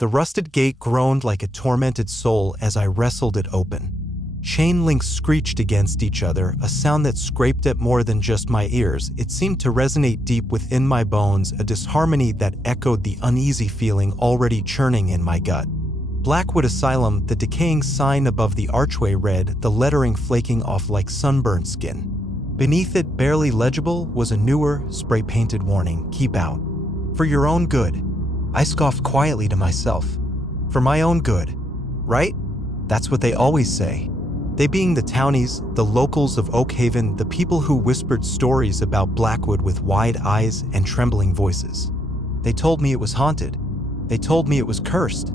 The rusted gate groaned like a tormented soul as I wrestled it open. Chain links screeched against each other, a sound that scraped at more than just my ears. It seemed to resonate deep within my bones, a disharmony that echoed the uneasy feeling already churning in my gut. Blackwood Asylum, the decaying sign above the archway read, the lettering flaking off like sunburned skin. Beneath it, barely legible, was a newer, spray-painted warning: keep out. For your own good. I scoffed quietly to myself. For my own good, right? That's what they always say. They being the townies, the locals of Oak Haven, the people who whispered stories about Blackwood with wide eyes and trembling voices. They told me it was haunted. They told me it was cursed.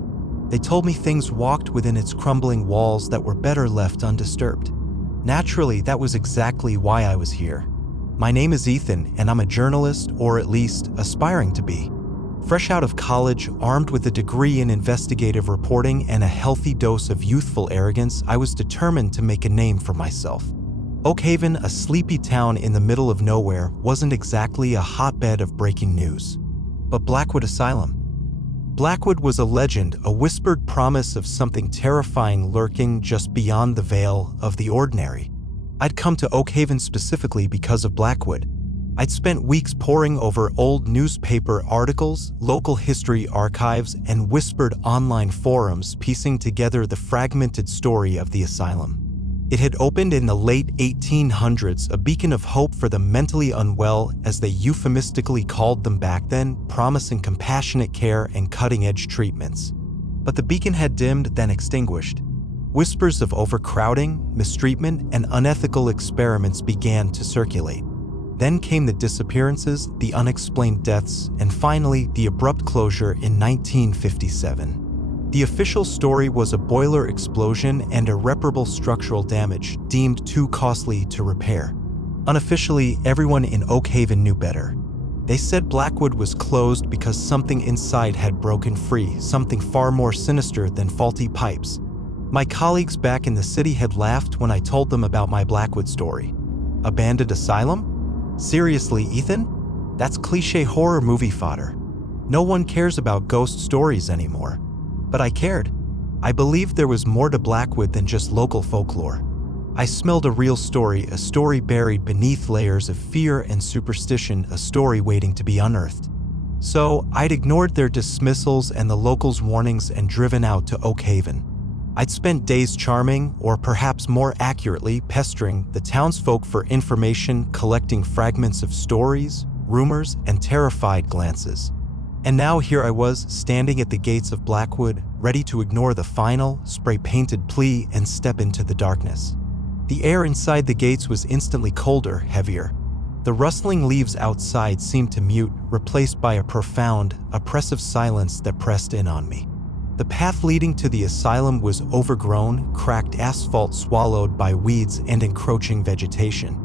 They told me things walked within its crumbling walls that were better left undisturbed. Naturally, that was exactly why I was here. My name is Ethan, and I'm a journalist, or at least aspiring to be. Fresh out of college, armed with a degree in investigative reporting and a healthy dose of youthful arrogance, I was determined to make a name for myself. Oak Haven, a sleepy town in the middle of nowhere, wasn't exactly a hotbed of breaking news. But Blackwood Asylum. Blackwood was a legend, a whispered promise of something terrifying lurking just beyond the veil of the ordinary. I'd come to Oak Haven specifically because of Blackwood. I'd spent weeks poring over old newspaper articles, local history archives, and whispered online forums, piecing together the fragmented story of the asylum. It had opened in the late 1800s, a beacon of hope for the mentally unwell, as they euphemistically called them back then, promising compassionate care and cutting-edge treatments. But the beacon had dimmed, then extinguished. Whispers of overcrowding, mistreatment, and unethical experiments began to circulate. Then came the disappearances, the unexplained deaths, and finally, the abrupt closure in 1957. The official story was a boiler explosion and irreparable structural damage, deemed too costly to repair. Unofficially, everyone in Oak Haven knew better. They said Blackwood was closed because something inside had broken free, something far more sinister than faulty pipes. My colleagues back in the city had laughed when I told them about my Blackwood story. Abandoned asylum? Seriously, Ethan? That's cliché horror movie fodder. No one cares about ghost stories anymore. But I cared. I believed there was more to Blackwood than just local folklore. I smelled a real story, a story buried beneath layers of fear and superstition, a story waiting to be unearthed. So I'd ignored their dismissals and the locals' warnings and driven out to Oak Haven. I'd spent days charming, or perhaps more accurately, pestering the townsfolk for information, collecting fragments of stories, rumors, and terrified glances. And now here I was, standing at the gates of Blackwood, ready to ignore the final, spray-painted plea and step into the darkness. The air inside the gates was instantly colder, heavier. The rustling leaves outside seemed to mute, replaced by a profound, oppressive silence that pressed in on me. The path leading to the asylum was overgrown, cracked asphalt swallowed by weeds and encroaching vegetation.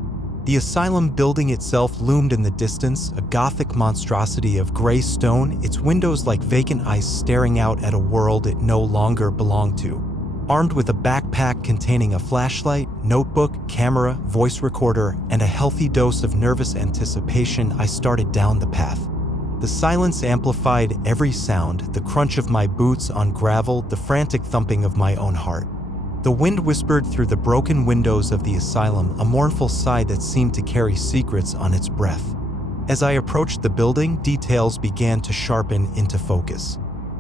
The asylum building itself loomed in the distance, a gothic monstrosity of gray stone, its windows like vacant ice staring out at a world it no longer belonged to. Armed with a backpack containing a flashlight, notebook, camera, voice recorder, and a healthy dose of nervous anticipation, I started down the path. The silence amplified every sound, the crunch of my boots on gravel, the frantic thumping of my own heart. The wind whispered through the broken windows of the asylum, a mournful sigh that seemed to carry secrets on its breath. As I approached the building, details began to sharpen into focus.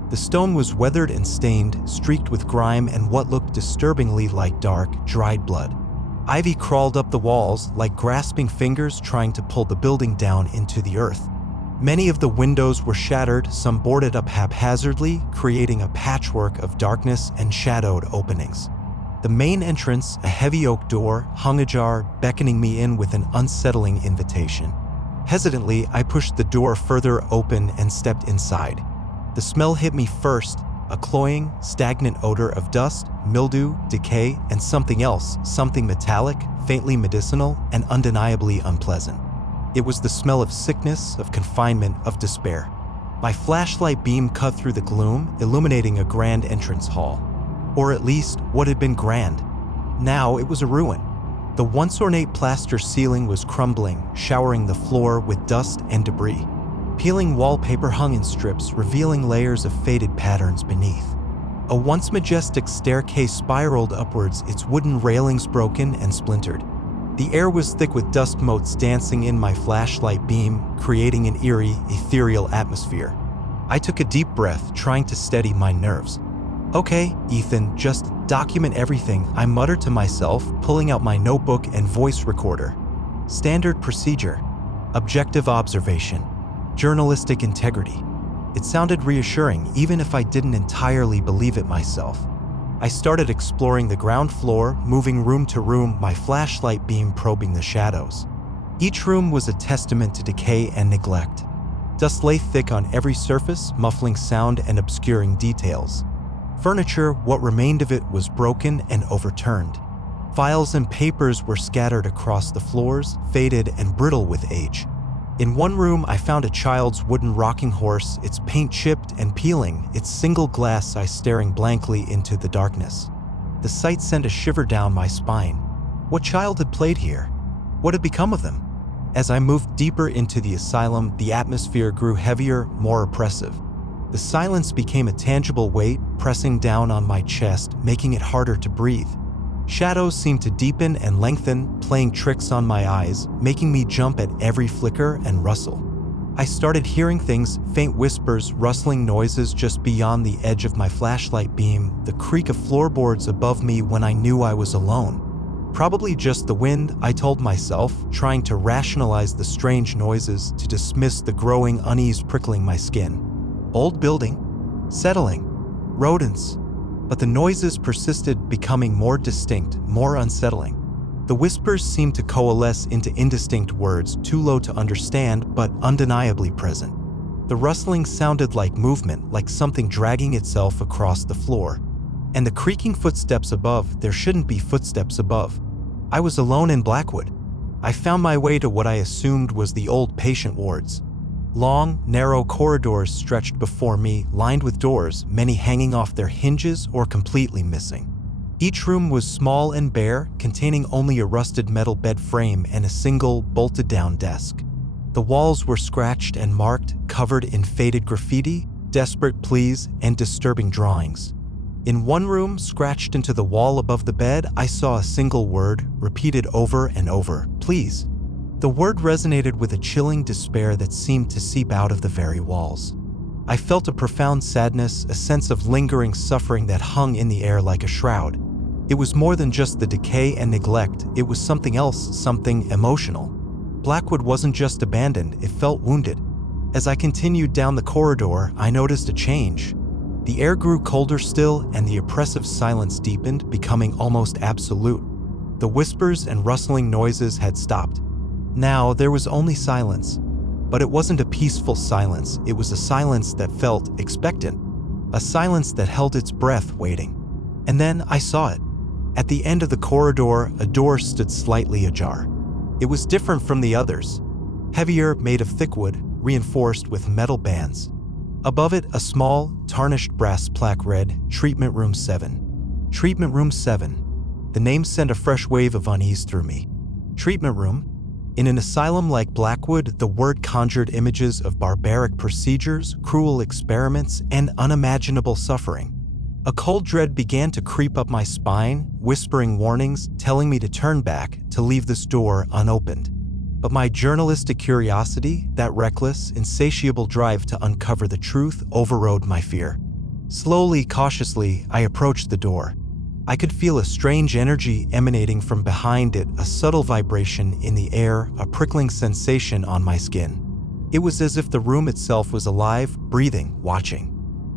The stone was weathered and stained, streaked with grime and what looked disturbingly like dark, dried blood. Ivy crawled up the walls, like grasping fingers trying to pull the building down into the earth. Many of the windows were shattered, some boarded up haphazardly, creating a patchwork of darkness and shadowed openings. The main entrance, a heavy oak door, hung ajar, beckoning me in with an unsettling invitation. Hesitantly, I pushed the door further open and stepped inside. The smell hit me first, a cloying, stagnant odor of dust, mildew, decay, and something else, something metallic, faintly medicinal, and undeniably unpleasant. It was the smell of sickness, of confinement, of despair. My flashlight beam cut through the gloom, illuminating a grand entrance hall. Or at least, what had been grand. Now it was a ruin. The once ornate plaster ceiling was crumbling, showering the floor with dust and debris. Peeling wallpaper hung in strips, revealing layers of faded patterns beneath. A once majestic staircase spiraled upwards, its wooden railings broken and splintered. The air was thick with dust motes dancing in my flashlight beam, creating an eerie, ethereal atmosphere. I took a deep breath, trying to steady my nerves. "Okay, Ethan, just document everything," I muttered to myself, pulling out my notebook and voice recorder. Standard procedure. Objective observation. Journalistic integrity. It sounded reassuring, even if I didn't entirely believe it myself. I started exploring the ground floor, moving room to room, my flashlight beam probing the shadows. Each room was a testament to decay and neglect. Dust lay thick on every surface, muffling sound and obscuring details. Furniture, what remained of it, was broken and overturned. Files and papers were scattered across the floors, faded and brittle with age. In one room, I found a child's wooden rocking horse, its paint chipped and peeling, its single glass eye staring blankly into the darkness. The sight sent a shiver down my spine. What child had played here? What had become of them? As I moved deeper into the asylum, the atmosphere grew heavier, more oppressive. The silence became a tangible weight, pressing down on my chest, making it harder to breathe. Shadows seemed to deepen and lengthen, playing tricks on my eyes, making me jump at every flicker and rustle. I started hearing things, faint whispers, rustling noises just beyond the edge of my flashlight beam, the creak of floorboards above me when I knew I was alone. Probably just the wind, I told myself, trying to rationalize the strange noises, to dismiss the growing unease prickling my skin. Old building, settling, rodents. But the noises persisted, becoming more distinct, more unsettling. The whispers seemed to coalesce into indistinct words, too low to understand, but undeniably present. The rustling sounded like movement, like something dragging itself across the floor. And the creaking footsteps above, there shouldn't be footsteps above. I was alone in Blackwood. I found my way to what I assumed was the old patient wards. Long, narrow corridors stretched before me, lined with doors, many hanging off their hinges or completely missing. Each room was small and bare, containing only a rusted metal bed frame and a single, bolted-down desk. The walls were scratched and marked, covered in faded graffiti, desperate pleas, and disturbing drawings. In one room, scratched into the wall above the bed, I saw a single word, repeated over and over: "Please." The word resonated with a chilling despair that seemed to seep out of the very walls. I felt a profound sadness, a sense of lingering suffering that hung in the air like a shroud. It was more than just the decay and neglect, it was something else, something emotional. Blackwood wasn't just abandoned, it felt wounded. As I continued down the corridor, I noticed a change. The air grew colder still, and the oppressive silence deepened, becoming almost absolute. The whispers and rustling noises had stopped. Now there was only silence. But it wasn't a peaceful silence, it was a silence that felt expectant. A silence that held its breath, waiting. And then I saw it. At the end of the corridor, a door stood slightly ajar. It was different from the others. Heavier, made of thick wood, reinforced with metal bands. Above it, a small, tarnished brass plaque read, "Treatment Room 7. Treatment Room 7. The name sent a fresh wave of unease through me. Treatment room? In an asylum like Blackwood, the word conjured images of barbaric procedures, cruel experiments, and unimaginable suffering. A cold dread began to creep up my spine, whispering warnings, telling me to turn back, to leave this door unopened. But my journalistic curiosity, that reckless, insatiable drive to uncover the truth, overrode my fear. Slowly, cautiously, I approached the door. I could feel a strange energy emanating from behind it, a subtle vibration in the air, a prickling sensation on my skin. It was as if the room itself was alive, breathing, watching.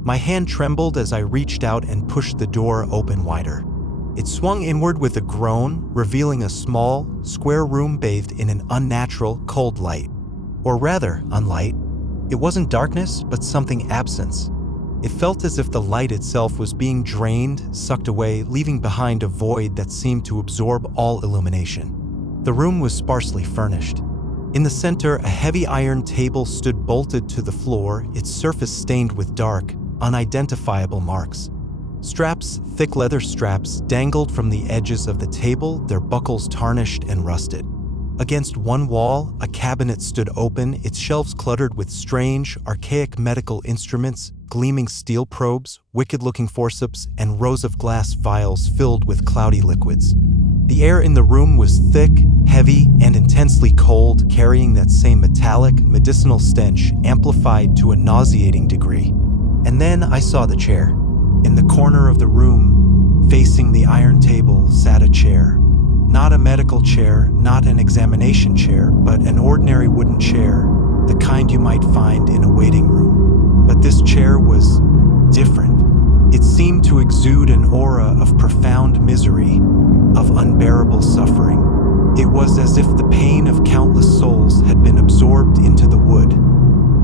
My hand trembled as I reached out and pushed the door open wider. It swung inward with a groan, revealing a small, square room bathed in an unnatural, cold light. Or rather, unlight. It wasn't darkness, but something absence. It felt as if the light itself was being drained, sucked away, leaving behind a void that seemed to absorb all illumination. The room was sparsely furnished. In the center, a heavy iron table stood bolted to the floor, its surface stained with dark, unidentifiable marks. Straps, thick leather straps, dangled from the edges of the table, their buckles tarnished and rusted. Against one wall, a cabinet stood open, its shelves cluttered with strange, archaic medical instruments, gleaming steel probes, wicked-looking forceps, and rows of glass vials filled with cloudy liquids. The air in the room was thick, heavy, and intensely cold, carrying that same metallic, medicinal stench amplified to a nauseating degree. And then I saw the chair. In the corner of the room, facing the iron table, sat a chair. Not a medical chair, not an examination chair, but an ordinary wooden chair, the kind you might find in a waiting room. But this chair was different. It seemed to exude an aura of profound misery, of unbearable suffering. It was as if the pain of countless souls had been absorbed into the wood,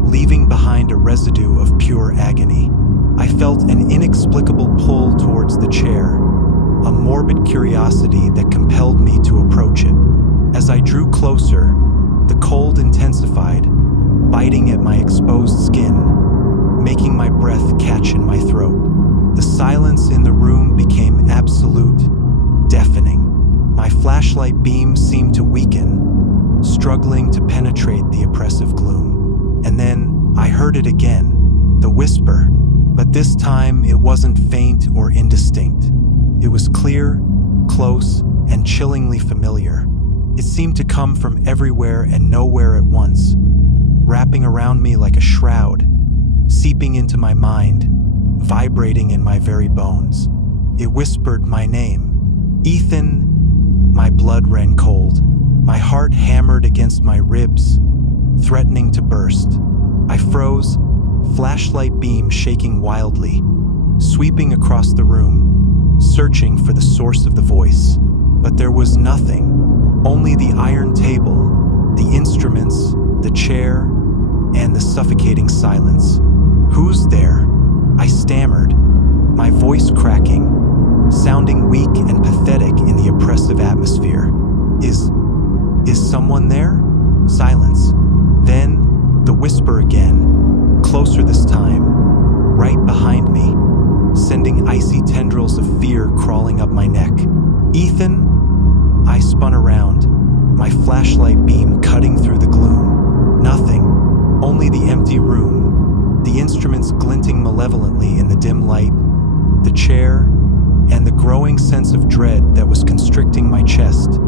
leaving behind a residue of pure agony. I felt an inexplicable pull towards the chair, a morbid curiosity that compelled me to approach it. As I drew closer, the cold intensified, biting at my exposed skin, making my breath catch in my throat. The silence in the room became absolute, deafening. My flashlight beam seemed to weaken, struggling to penetrate the oppressive gloom. And then I heard it again, the whisper, but this time it wasn't faint or indistinct. It was clear, close, and chillingly familiar. It seemed to come from everywhere and nowhere at once, wrapping around me like a shroud, seeping into my mind, vibrating in my very bones. It whispered my name. Ethan. My blood ran cold. My heart hammered against my ribs, threatening to burst. I froze, flashlight beam shaking wildly, sweeping across the room, searching for the source of the voice. But there was nothing, only the iron table, the instruments, the chair, and the suffocating silence. "Who's there?" I stammered, my voice cracking, sounding weak and pathetic in the oppressive atmosphere. Is someone there? Silence. Then, the whisper again, closer this time, right behind me, sending icy tendrils of fear crawling up my neck. "Ethan?" I spun around, my flashlight beam cutting through the gloom. Nothing, only the empty room, the instruments glinting malevolently in the dim light, the chair, and the growing sense of dread that was constricting my chest,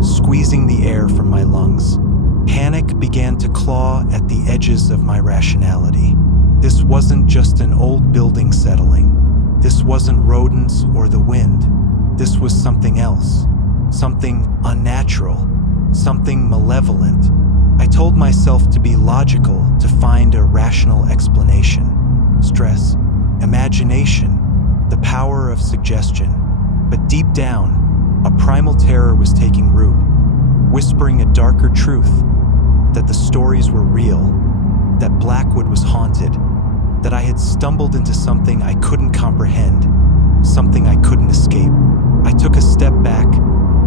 squeezing the air from my lungs. Panic began to claw at the edges of my rationality. This wasn't just an old building settling. This wasn't rodents or the wind. This was something else, something unnatural, something malevolent. I told myself to be logical, to find a rational explanation. Stress, imagination, the power of suggestion. But deep down, a primal terror was taking root, whispering a darker truth, that the stories were real, that Blackwood was haunted, that I had stumbled into something I couldn't comprehend, something I couldn't escape. I took a step back,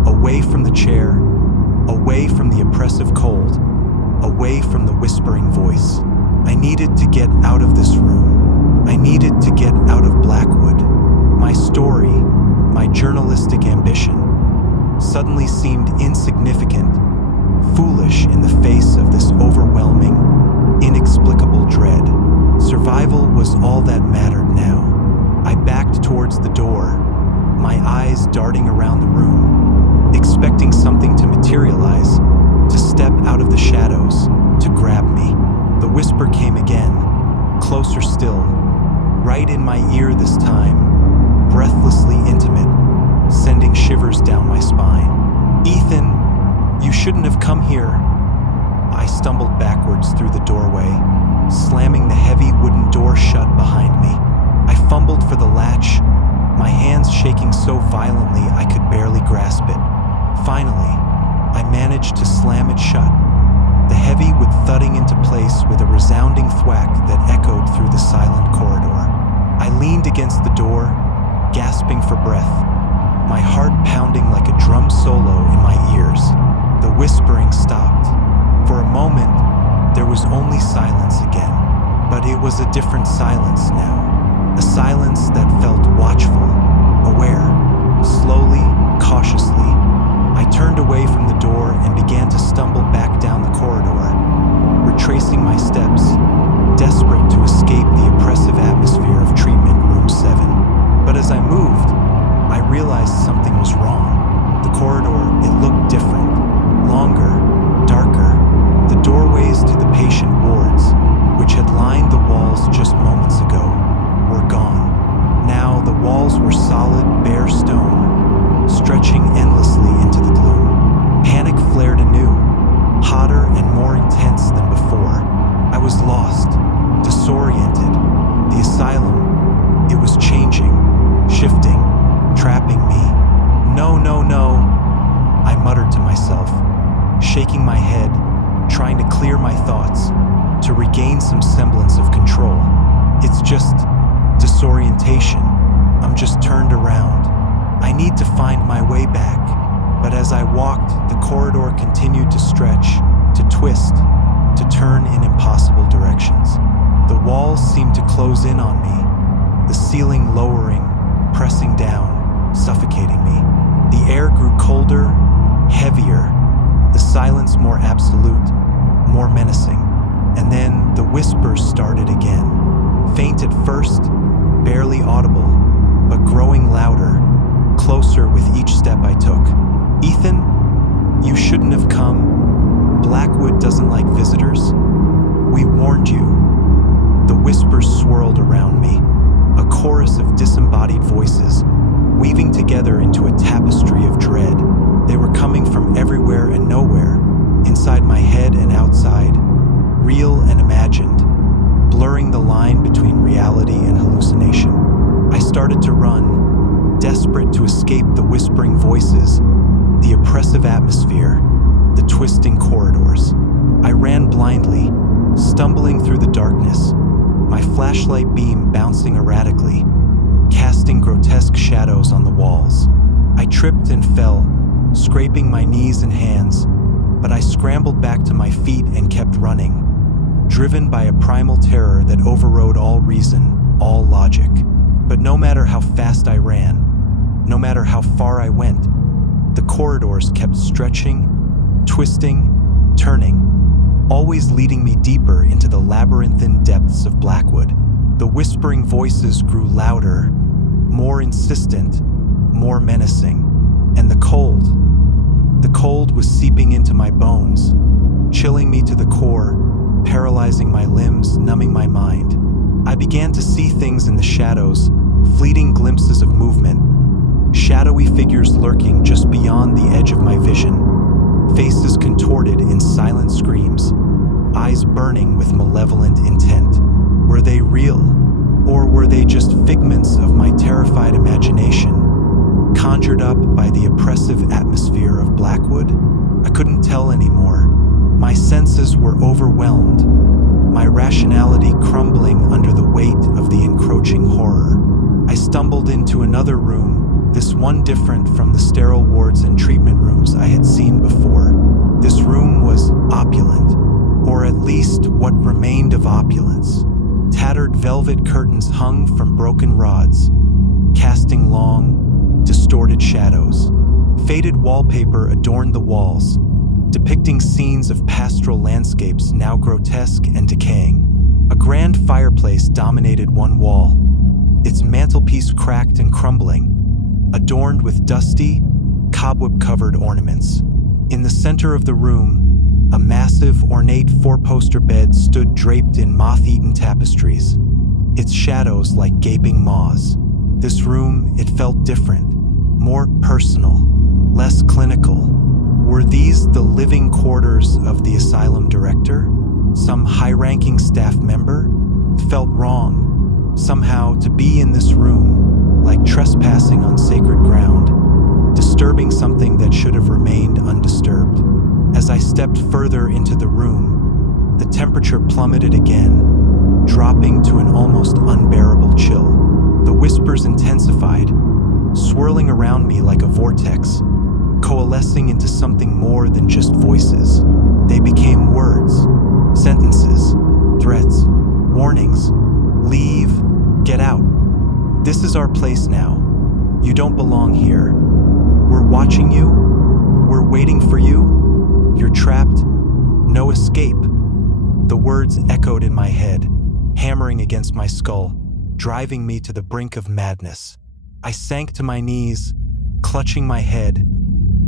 away from the chair, away from the oppressive cold, away from the whispering voice. I needed to get out of this room. I needed to get out of Blackwood. My story, my journalistic ambition, suddenly seemed insignificant, foolish in the face of this overwhelming, inexplicable dread. Survival was all that mattered now. I backed towards the door, my eyes darting around the room, expecting something to materialize, to step out of the shadows, to grab me. The whisper came again, closer still, right in my ear this time, breathlessly intimate, sending shivers down my spine. "Ethan, you shouldn't have come here." I stumbled backwards through the doorway, slamming the heavy wooden door shut behind me. I fumbled for the latch, my hands shaking so violently I could barely grasp it. Finally, I managed to slam it shut, the heavy wood thudding into place with a resounding thwack that echoed through the silent corridor. I leaned against the door, gasping for breath, my heart pounding like a drum solo in my ears. The whispering stopped. For a moment, there was only silence again, but it was a different silence now. A silence that felt watchful, aware. Slowly, cautiously, I turned away from the door and began to shaking my head, trying to clear my thoughts, to regain some semblance of control. It's just disorientation. I'm just turned around. I need to find my way back. But as I walked, the corridor continued to stretch, to twist, to turn in impossible directions. The walls seemed to close in on me, the ceiling lowering, pressing down, suffocating me. The air grew colder, heavier, the silence more absolute, more menacing. And then the whispers started again. Faint at first, barely audible, but growing louder, closer with each step I took. "Ethan, you shouldn't have come. Blackwood doesn't like visitors. We warned you." The whispers swirled around me, a chorus of disembodied voices, weaving together into a tapestry of dread. They were coming from everywhere and nowhere, inside my head and outside, real and imagined, blurring the line between reality and hallucination. I started to run, desperate to escape the whispering voices, the oppressive atmosphere, the twisting corridors. I ran blindly, stumbling through the darkness, my flashlight beam bouncing erratically, casting grotesque shadows on the walls. I tripped and fell, scraping my knees and hands, but I scrambled back to my feet and kept running, driven by a primal terror that overrode all reason, all logic. But no matter how fast I ran, no matter how far I went, the corridors kept stretching, twisting, turning, always leading me deeper into the labyrinthine depths of Blackwood. The whispering voices grew louder, more insistent, more menacing, and the cold was seeping into my bones, chilling me to the core, paralyzing my limbs, numbing my mind. I began to see things in the shadows, fleeting glimpses of movement, shadowy figures lurking just beyond the edge of my vision, faces contorted in silent screams, eyes burning with malevolent intent. Were they real, or were they just figments of my terrified imagination, conjured up by the oppressive atmosphere of Blackwood? I couldn't tell anymore. My senses were overwhelmed, my rationality crumbling under the weight of the encroaching horror. I stumbled into another room, this one different from the sterile wards and treatment rooms I had seen before. This room was opulent, or at least what remained of opulence. Tattered velvet curtains hung from broken rods, casting long, distorted shadows. Faded wallpaper adorned the walls, depicting scenes of pastoral landscapes now grotesque and decaying. A grand fireplace dominated one wall, its mantelpiece cracked and crumbling, adorned with dusty, cobweb-covered ornaments. In the center of the room, a massive, ornate four-poster bed stood draped in moth-eaten tapestries, its shadows like gaping maws. This room, it felt different, more personal, less clinical. Were these the living quarters of the asylum director? Some high-ranking staff member? Felt wrong, somehow, to be in this room, like trespassing on sacred ground, disturbing something that should have remained undisturbed. As I stepped further into the room, the temperature plummeted again, dropping to an almost unbearable chill. The whispers intensified, swirling around me like a vortex, coalescing into something more than just voices. They became words, sentences, threats, warnings. Leave, get out. This is our place now. You don't belong here. We're watching you. We're waiting for you. You're trapped. No escape. The words echoed in my head, hammering against my skull, driving me to the brink of madness. I sank to my knees, clutching my head,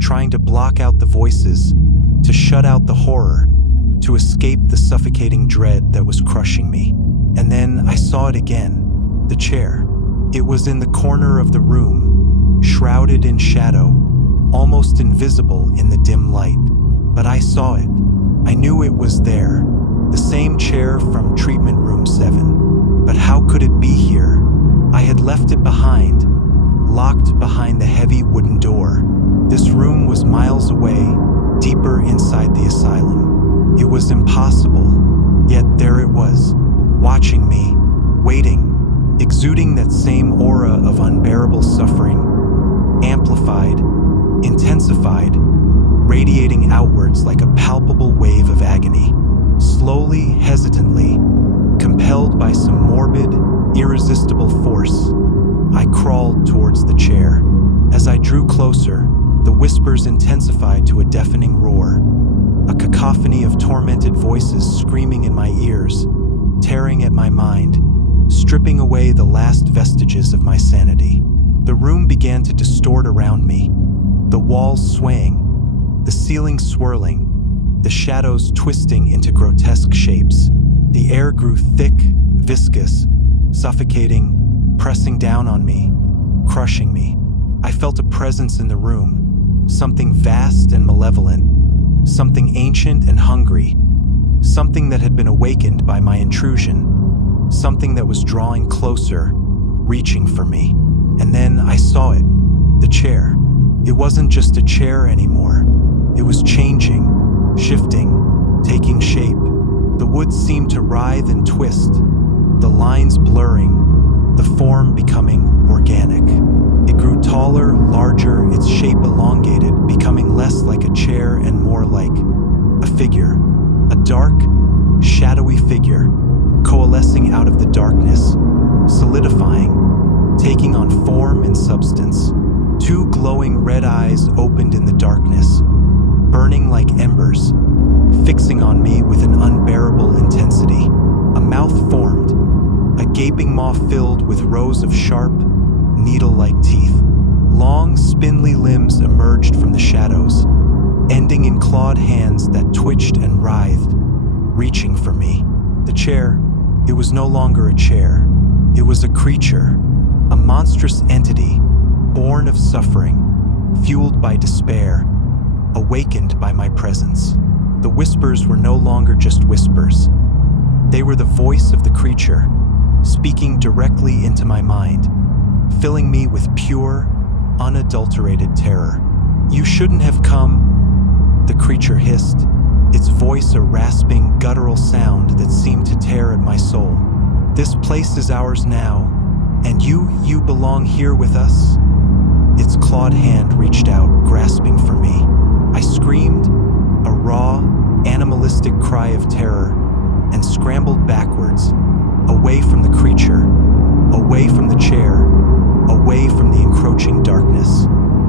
trying to block out the voices, to shut out the horror, to escape the suffocating dread that was crushing me. And then I saw it again, the chair. It was in the corner of the room, shrouded in shadow, almost invisible in the dim light. But I saw it. I knew it was there, the same chair from treatment room 7. But how could it be here? I had left it behind, locked behind the heavy wooden door. This room was miles away, deeper inside the impossible. Yet there it was, watching me, waiting, exuding that same aura of unbearable suffering, amplified, intensified, radiating outwards like a palpable wave of agony. Slowly, hesitantly, compelled by some morbid, irresistible force, I crawled towards the chair. As I drew closer, the whispers intensified to a deafening roar, a cacophony of tormented voices screaming in my ears, tearing at my mind, stripping away the last vestiges of my sanity. The room began to distort around me, the walls swaying, the ceiling swirling, the shadows twisting into grotesque shapes. The air grew thick, viscous, suffocating, pressing down on me, crushing me. I felt a presence in the room, something vast and malevolent, something ancient and hungry, something that had been awakened by my intrusion, something that was drawing closer, reaching for me. And then I saw it, the chair. It wasn't just a chair anymore. It was changing, shifting, taking shape. The wood seemed to writhe and twist, the lines blurring, the form becoming organic. It grew taller, larger, its shape elongated, becoming less like a chair and more like a figure. A dark, shadowy figure, coalescing out of the darkness, solidifying, taking on form and substance. Two glowing red eyes opened in the darkness, burning like embers, fixing on me with an unbearable intensity. A mouth formed, a gaping maw filled with rows of sharp, needle-like teeth. Long, spindly limbs emerged from the shadows, ending in clawed hands that twitched and writhed, reaching for me. The chair, it was no longer a chair. It was a creature, a monstrous entity, born of suffering, fueled by despair, awakened by my presence. The whispers were no longer just whispers. They were the voice of the creature, speaking directly into my mind, filling me with pure, unadulterated terror. "You shouldn't have come," the creature hissed, its voice a rasping, guttural sound that seemed to tear at my soul. "This place is ours now, and you belong here with us." Its clawed hand reached out, grasping for me. I screamed, a raw, animalistic cry of terror, and scrambled backwards, away from the creature, away from the chair, away from the encroaching darkness.